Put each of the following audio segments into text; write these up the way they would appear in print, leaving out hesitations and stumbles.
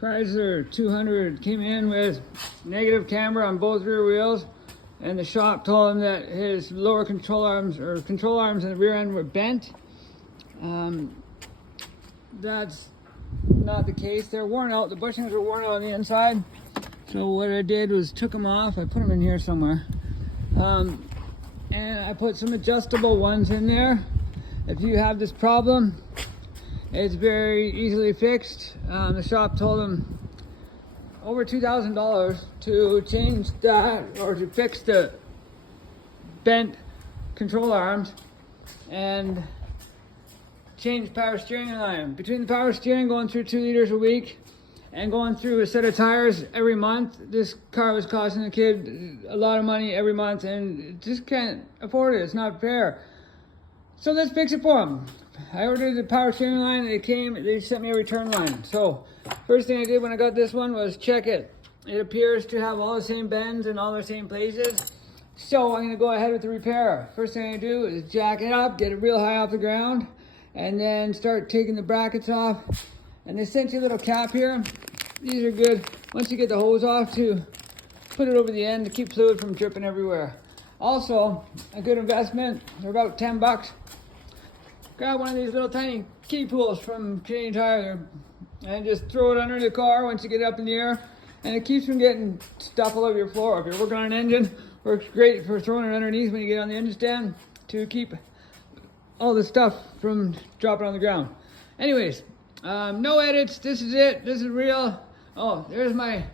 Chrysler 200 came in with negative camber on both rear wheels, and the shop told him that his lower control arms in the rear end were bent. That's not the case. They're worn out. The bushings are worn out on the inside. So what I did was took them off. I put them in here somewhere. And I put some adjustable ones in there. If you have this problem, it's very easily fixed. The shop told them over $2,000 to change that, or to fix the bent control arms and change power steering line. Between the power steering going through 2 liters a week and going through a set of tires every month, this car was costing the kid a lot of money every month, and just can't afford it. It's not fair. So let's fix it for him. I ordered the power steering line, it came, they sent me a return line. So first thing I did when I got this one was check it. It appears to have all the same bends in all the same places. So I'm gonna go ahead with the repair. First thing I do is jack it up, get it real high off the ground, and then start taking the brackets off. And they sent you a little cap here. These are good once you get the hose off to put it over the end to keep fluid from dripping everywhere. Also, a good investment, they're about 10 bucks. Grab one of these little tiny key pools from Canadian Tire and just throw it under the car once you get it up in the air, and it keeps from getting stuff all over your floor. If you're working on an engine, works great for throwing it underneath when you get on the engine stand to keep all the stuff from dropping on the ground. Anyways, no edits. This is it. This is real. Oh, there's my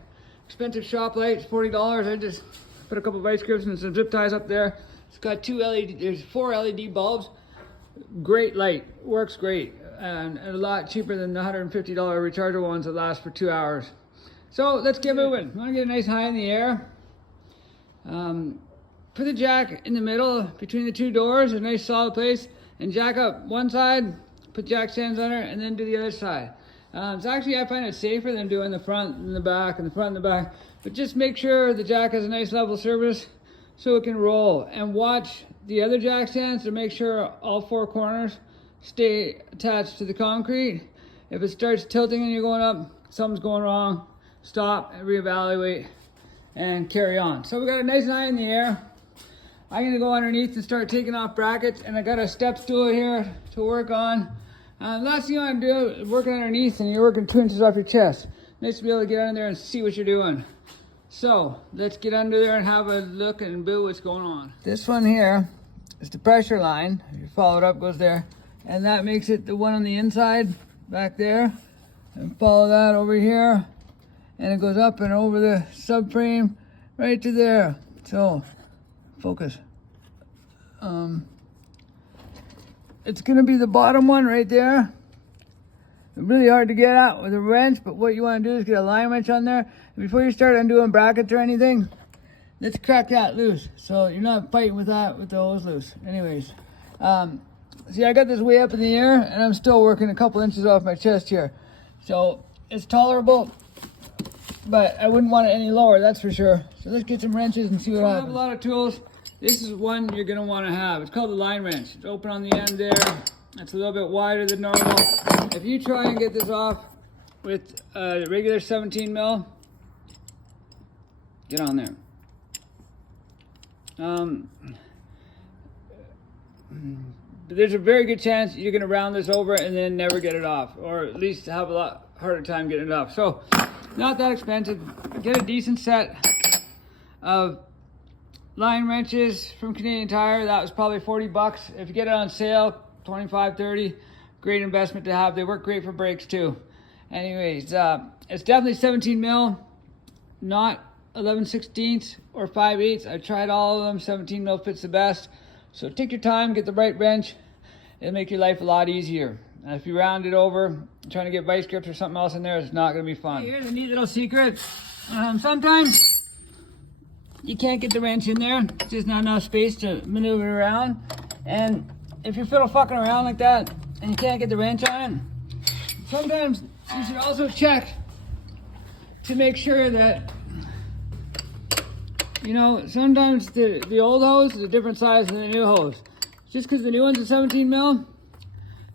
expensive shop light. It's $40. I just put a couple vice grips and some zip ties up there. It's got there's 4 LED bulbs. Great light, works great, and a lot cheaper than the $150 rechargeable ones that last for 2 hours. So let's get moving. I want to get it nice high in the air. Put the jack in the middle between the 2 doors, a nice solid place, and jack up one side, put jack stands on it, and then do the other side. It's actually, I find it safer than doing the front and the back and the front and the back, but just make sure the jack has a nice level surface so it can roll, and watch the other jack stands to make sure all 4 corners stay attached to the concrete. If it starts tilting and you're going up, something's going wrong. Stop and reevaluate and carry on. So we got it nice and high in the air. I'm gonna go underneath and start taking off brackets, and I got a step stool here to work on. Last thing you want to do is working underneath and you're working 2 inches off your chest. Nice to be able to get under there and see what you're doing. So let's get under there and have a look and build what's going on. This one here is the pressure line. If you follow it up, goes there. And that makes it the one on the inside back there. And follow that over here. And it goes up and over the subframe right to there. So, focus. It's gonna be the bottom one right there. Really hard to get at with a wrench, but what you want to do is get a line wrench on there. And before you start undoing brackets or anything, let's crack that loose so you're not fighting with that with the hose loose. Anyways, see, I got this way up in the air and I'm still working a couple inches off my chest here. So it's tolerable, but I wouldn't want it any lower, that's for sure. So let's get some wrenches and see what happens. I have a lot of tools. This is one you're gonna want to have. It's called the line wrench. It's open on the end there. It's a little bit wider than normal. If you try and get this off with a regular 17 mil, get on there. There's a very good chance you're gonna round this over and then never get it off, or at least have a lot harder time getting it off. So, not that expensive. Get a decent set of line wrenches from Canadian Tire. That was probably 40 bucks. If you get it on sale, 25, 30, great investment to have. They work great for brakes too. Anyways, it's definitely 17 mil, not 11/16 or 5/8. I tried all of them. 17 mil fits the best. So take your time, get the right wrench. It'll make your life a lot easier. And if you round it over, trying to get vice grips or something else in there, it's not gonna be fun. Here's a neat little secret. Sometimes you can't get the wrench in there. There's just not enough space to maneuver around. And if you're fiddle fucking around like that and you can't get the wrench on it, sometimes you should also check to make sure that, you know, sometimes the old hose is a different size than the new hose. Just because the new one's a 17 mil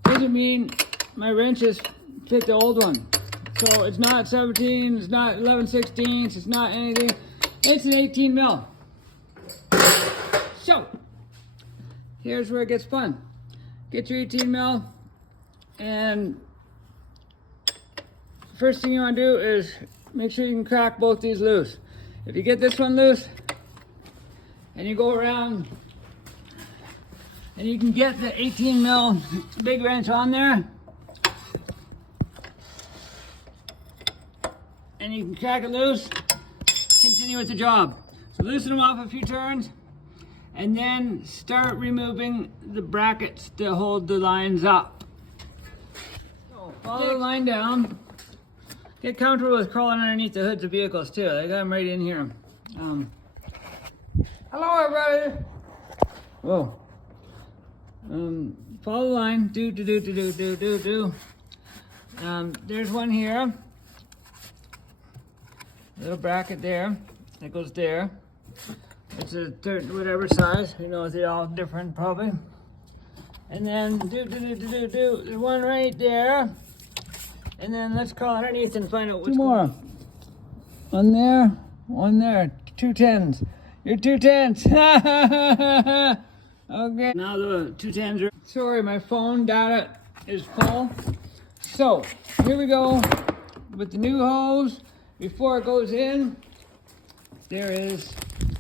doesn't mean my wrenches fit the old one. So it's not 17, it's not 11/16, it's not anything. It's an 18 mil. So, here's where it gets fun. Get your 18 mil, and first thing you want to do is make sure you can crack both these loose. If you get this one loose, and you go around, and you can get the 18 mil big wrench on there, and you can crack it loose, continue with the job. So loosen them off a few turns, and then start removing the brackets to hold the lines up. So follow the line down. Get comfortable with crawling underneath the hoods of vehicles too. I got them right in here. Hello everybody. Whoa. Follow the line. Do. There's one here. Little bracket there. That goes there. It's a third, whatever size. You know, they're all different probably. And then do. There's one right there. And then let's crawl underneath and find out what's going on. One there, one there. 2 10s. You're 2 10s. Okay. Now the 2 10s are. Sorry, my phone data is full. So here we go with the new hose. Before it goes in, there is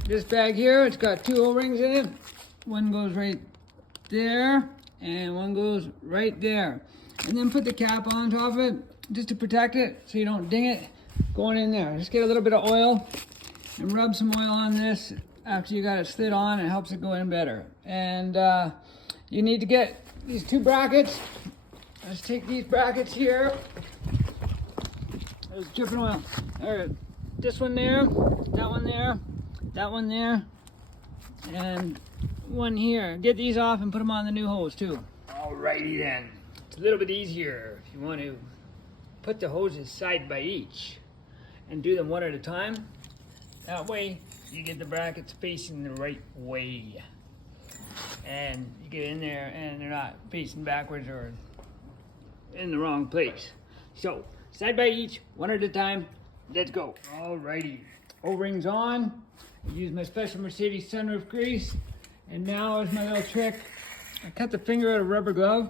this bag here. It's got 2 O-rings in it. One goes right there, and one goes right there. And then put the cap on top of it, just to protect it, so you don't ding it going in there. Just get a little bit of oil, and rub some oil on this after you got it slid on. It helps it go in better. And you need to get these 2 brackets. Let's take these brackets here. There's dripping oil. All right, this one there, that one there, that one there, and one here. Get these off and put them on the new hose too. Alrighty then. It's a little bit easier if you want to put the hoses side by each and do them one at a time. That way you get the brackets facing the right way. And you get in there and they're not facing backwards or in the wrong place. So, side by each, one at a time. Let's go. Alrighty. O-rings on. I use my special Mercedes sunroof grease. And now is my little trick. I cut the finger out of a rubber glove,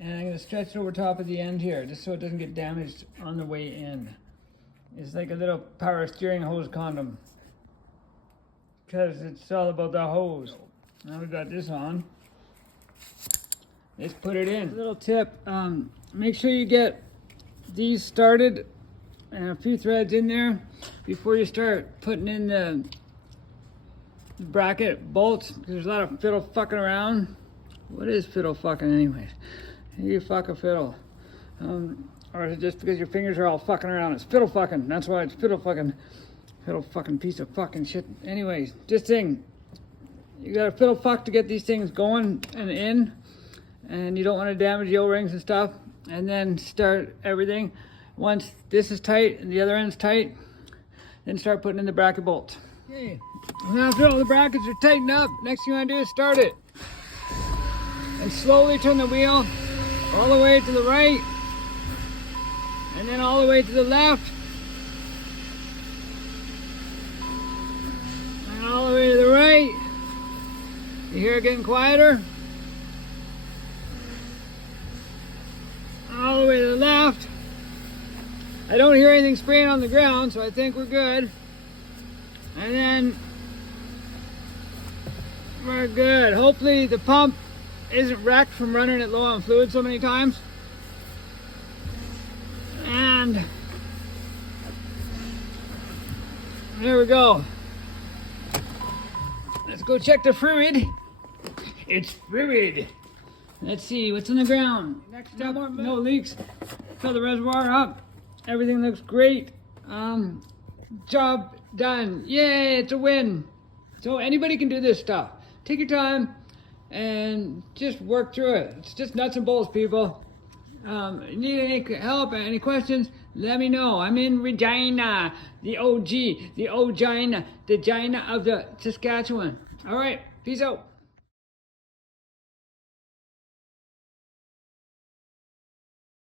and I'm going to stretch it over top of the end here, just so it doesn't get damaged on the way in. It's like a little power steering hose condom, because it's all about the hose. Now we got this on. Let's put it in. A little tip, make sure you get these started and a few threads in there before you start putting in the bracket bolts, because there's a lot of fiddle fucking around. What is fiddle fucking anyways? You fuck a fiddle. Or is it just because your fingers are all fucking around? It's fiddle fucking. That's why it's fiddle fucking piece of fucking shit. Anyways, just thing. You gotta fiddle fuck to get these things going and in. And you don't want to damage the O-rings and stuff. And then start everything. Once this is tight and the other end's tight, then start putting in the bracket bolts. Okay. Now after all the brackets are tightened up, next thing you want to do is start it. And slowly turn the wheel all the way to the right, and then all the way to the left, and all the way to the right. You hear it getting quieter? All the way to the left. I don't hear anything spraying on the ground, so I think we're good. And then we're good. Hopefully the pump isn't wrecked from running it low on fluid so many times. And there we go. Let's go check the fluid. It's fluid. Let's see what's in the ground. Next up, no leaks. Fill the reservoir up. Everything looks great. Job done. Yay, it's a win. So anybody can do this stuff. Take your time and just work through it. It's just nuts and bolts, people. Need any help, any questions, let me know. I'm in Regina, the OG, the Ogina, the Gina of the Saskatchewan. All right, peace out.